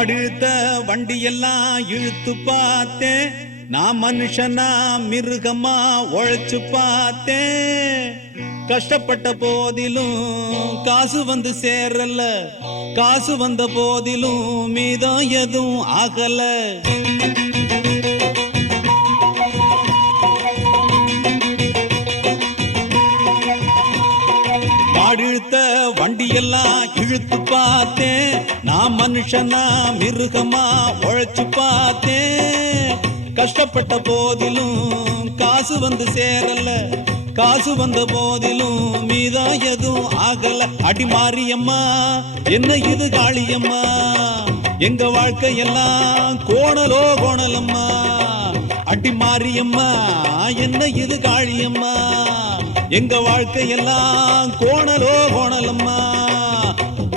அடுத்த வண்டியெல்லாம் இழுத்து பார்த்தேன். நான் மனுஷனா மிருகமா உழைச்சு பார்த்தேன். கஷ்டப்பட்ட போதிலும் காசு வந்து சேரல. காசு வந்த போதிலும் மீதம் எதுவும் ஆகல. மாடிழுத்த வண்டியெல்லாம் இழுத்து பார்த்தேன். நான் மனுஷனா மிருகமா உழைச்சு பார்த்தேன். கஷ்டப்பட்ட போதிலும் காசு வந்து சேரல. காசு வந்த போதிலும் மீதா எதுவும் ஆகல. அடி மாரியம்மா என்ன இது காளியம்மா? எங்க வாழ்க்கையெல்லாம் கோணலோ கோணலம்மா? அடி மாரியம்மா என்ன இது காளியம்மா? எங்க வாழ்க்கையெல்லாம் கோணலோ கோணலம்மா?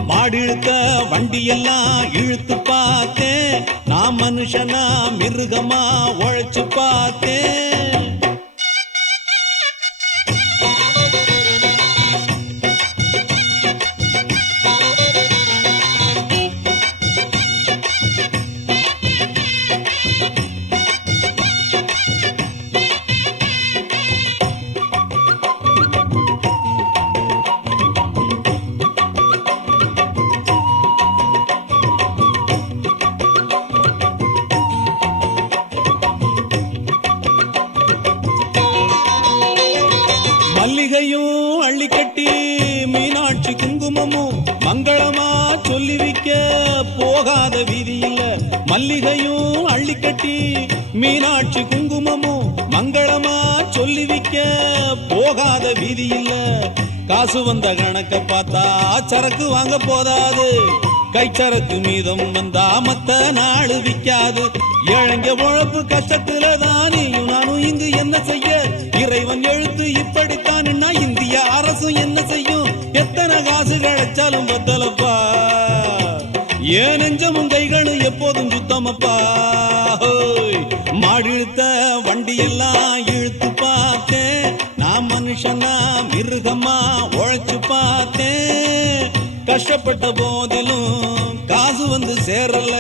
மாடு இழுத்த வண்டியெல்லாம் இழுத்து பார்த்தேன். நான் மனுஷனா மிருகமா உழைச்சு பார்த்தேன். குங்குமமும் மங்களமா சொல்லி வைக்க போகாத வீதி இல்ல. மல்லிகையும் அள்ளிக்கட்டி மீனாட்சி குங்குமமும் மங்களமா சொல்லி வைக்க போகாத வீதி காசு வந்த கணக்க பார்த்தா சரக்கு வாங்க போதாது. கைச்சரக்கு மீதம் வந்தா மத்த நாடு விக்காது. இழங்க உழப்பு கஷ்டத்துல தானியும் நானும் இங்கு என்ன செய்ய? இறைவன் எழுத்து இப்படித்தான் இந்திய அரசும் என்ன செய்யும்? காசு கிடைச்சாலும் பத்தலப்பா ஏன் நெஞ்சமும் கைகளும் எப்போதும் சுத்தமப்பா? மாடிழுத்த மாடு வண்டி எல்லாம் இழுத்து பார்த்தேன். நான் மனுஷனா மிருகமா உழைச்சு பார்த்தேன். கஷ்டப்பட்ட போதிலும் காசு வந்து சேரல.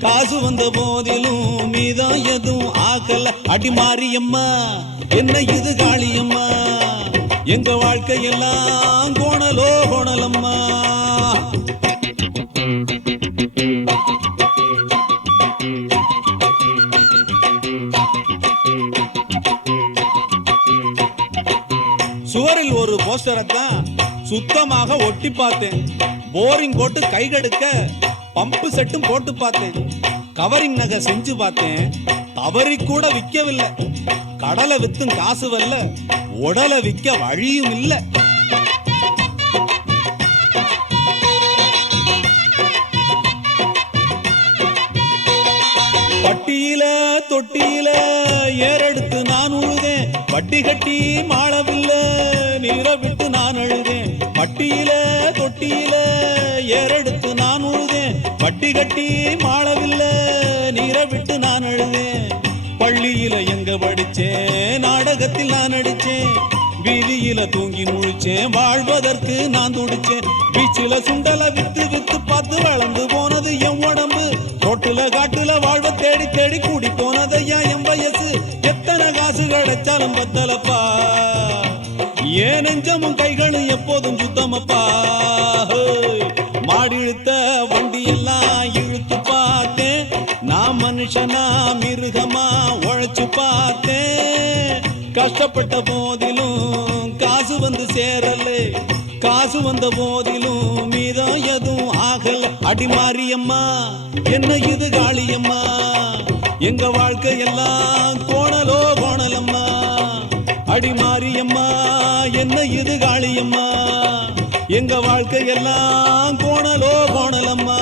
காசு வந்த போதிலும் மீதம் எதுவும் ஆக்கல அடி மாறியம்மா என்ன இது காளியம்மா? எங்க வாழ்க்கையெல்லாம் கோணலோ கோணலம்மா சுவரில் ஒரு போஸ்டரை தான் சுத்தமாக ஒட்டி பார்த்தேன். போரிங் போட்டு கைகெடுக்க பம்பு செட்டும் போட்டு பார்த்தேன். கவரிங் நகை செஞ்சு பார்த்தேன். தவறி கூட விற்கவில்லை கடலை வித்தும் காசு வரல. உடலை விற்க வழியும் இல்லை. பட்டியில தொட்டியில ஏறெடுத்து நான் உழுதேன். வட்டி கட்டி மாளவில்ல நீரை விட்டு நான் அழுதேன். பட்டியில தொட்டியில ஏறெடுத்து நான் உழுதேன். வட்டி கட்டி மாளவில்ல நீரை விட்டு நான் அழுதேன். பள்ளியில எங்க படிச்சேன் நாடகத்தில் நான் அடிச்சேன் வீதியில தூங்கி முழிச்சேன் வாழ்வதற்கு நான் துடிச்சேன். பீச்சில சுண்டல வித்து வித்து பார்த்து வளர்ந்து போனது என் உடம்பு. ரோட்டுல காட்டுல வாழ்வ தேடி கூடி போனதையா என் வயசு? எத்தனை காசு கிடைச்சாலும் பத்தலப்பா ஏன் நெஞ்சமும் கைகளும் எப்போதும் சுத்தமப்பா? ஹோய். இழுத்த வண்டி எல்லாம் இழுத்து பார்த்தேன். நான் மனுஷனா மிருகமா உழைச்சு பார்த்தேன். கஷ்டப்பட்ட போதிலும் காசு வந்து சேரல. காசு வந்த போதிலும் மீதம் எதுவும் ஆகல. அடி மாரியம்மா என்ன இது காளியம்மா? எங்க வாழ்க்கை எல்லாம் கோணலோ கோணலம்மா? அடி மாரியம்மா என்ன இது காளியம்மா? எங்க வாழ்க்கை எல்லாம் கோணலோ கோணலம்மா?